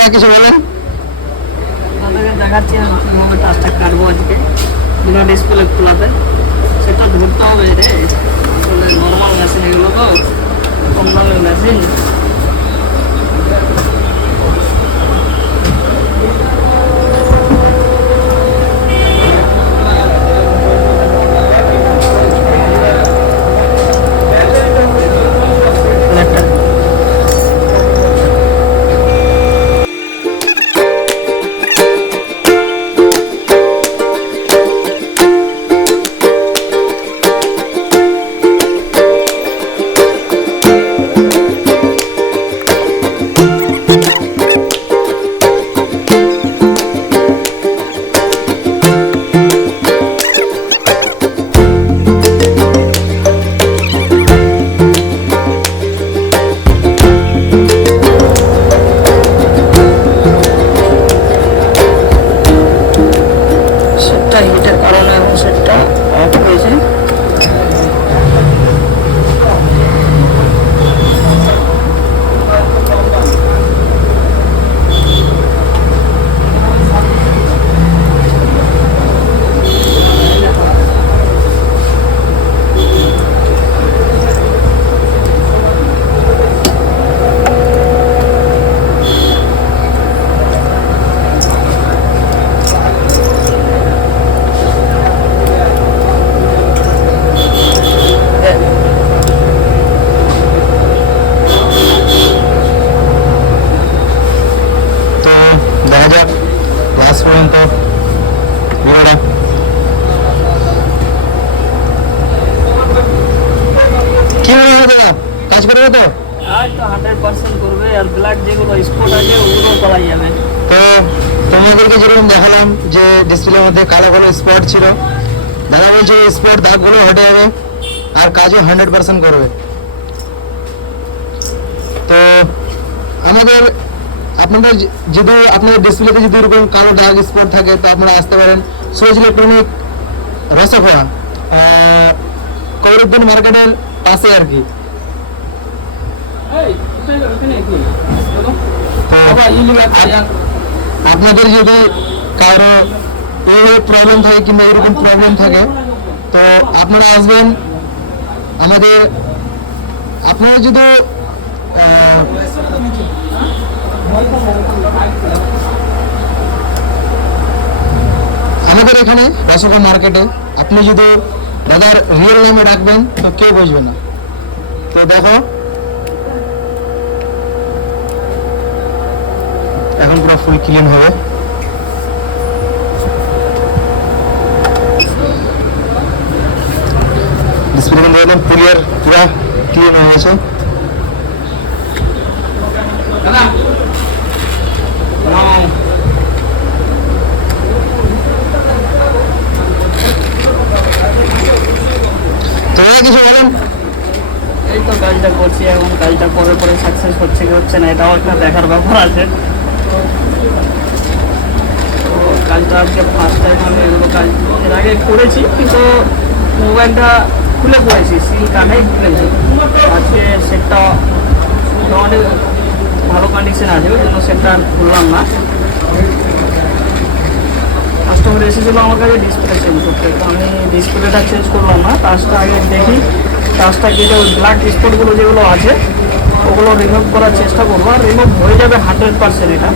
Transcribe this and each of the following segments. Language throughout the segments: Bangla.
দাদা কিছু বলেন। আপনাদের দেখাচ্ছি আমি কীভাবে টাচটা কাটবো আজকে বিনা ডিসপ্লে খোলাতে। সেটা ধরতে হবে রে, আসলে নর্মাল মেশিন এগুলো তো কম দামের মেশিন। হিটের কারণে এবং সেটটা অফ হয়েছে। পর্যন্ত ভিডিওটা কি মনে হয় দাদা, কাজ করবে তো? তো 100% করবে। আর ব্ল্যাক যেগুলো স্পট আছে ওগুলো পাওয়া যাবে। তো তোমাদেরকে যেরকম দেখালাম যে ডিসপ্লের মধ্যে কালো কালো স্পট ছিল, দাদা বলছে স্পট দাগগুলো হটে যাবে আর কাজও 100% করবে। তো আমাদের আপনাদের যদি আপনাদের ডিসপ্লেতে যদি এরকম কালো দাগ স্পট থাকে তো আপনারা আসতে পারেন সুরজ ইলেকট্রনিক, রসখোয়া, কৌরুদ্দিন মার্কেটের পাশে আর কি। আপনাদের যদি কারো এই প্রবলেম থাকে কিংবা এরকম প্রবলেম থাকে তো আপনারা আসবেন আমাদের। আপনারা যদি আমাদের এখানে রসগোল্লা মার্কেটে আপনি যদি দাদার রিয়েল নেমে রাখবেন তো কেউ বুঝবে না। তো দেখো এখন পুরো ফুল ক্লিন হবে। ডিসপ্লে দেখলাম পুরো ক্লিন হয়ে গেছে। কিছু বলেন। এই তো কাজটা করছি, এখন কাজটা পরে পরে সাকসেস হচ্ছে কি হচ্ছে না এটাও একটা দেখার ব্যাপার আছে। তো কাজটা আজকে ফার্স্ট টাইম আমি এগুলো কাজ এর আগে করেছি, কিন্তু মোবাইলটা খুলে পড়েছি, সিল কানেই খুলেছি। আজকে সেটটা অনেক ভালো কন্ডিশন আছে, ওই জন্য সেটটা খুললাম না। কাস্টমার এসেছিলো আমার কাছে ডিসপ্লে চেঞ্জ করতে, তো আমি ডিসপ্লেটা চেঞ্জ করলাম না, টাচটা আগে দেখি, টাচটা কেটে ওই ব্ল্যাক স্পটগুলো যেগুলো আছে ওগুলো রিমুভ করার চেষ্টা করবো। আর রিমুভ হয়ে যাবে 100% এটা।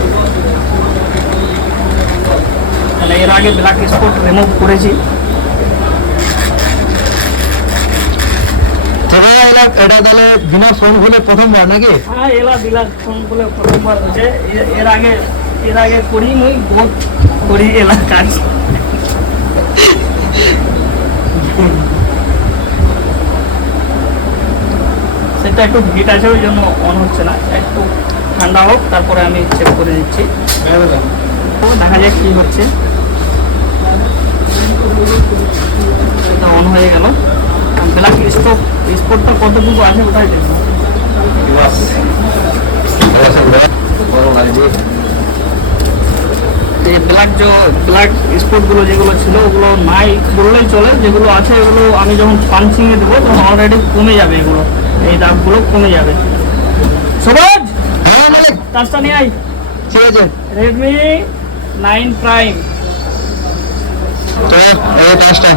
তাহলে এর আগে ব্ল্যাক স্পট রিমুভ করেছি। এটা তাহলে বিনা ফোন খুলে প্রথমবার নাকি? হ্যাঁ, এলা বিনা ফোন খুলে প্রথমবার হচ্ছে। এর আগে করি মুই বহুত করি এলা কাজ। সেটা একটু হিট আছে ওই জন্য অন হচ্ছে না, একটু ঠান্ডা হোক তারপরে আমি চেক করে দিচ্ছি। দেখা যাক কি হচ্ছে। সেটা অন হয়ে গেল। ব্ল্যাক স্পটটা কতটুকু আছে ওটাই দেখবো। এই ব্ল্যাক স্পটগুলো যেগুলো ছিল ওগুলো নাই বললেই চলে, যেগুলো আছে এগুলো আমি যখন পাঞ্চিংয়ে দেবো তখন অলরেডি কমে যাবে, এগুলো এই দাগগুলো কমে যাবে। সবুজ, হ্যাঁ মালিক, কাজটা নিয়ে আই। ঠিক আছে। Redmi 9 prime. তো এই 5টা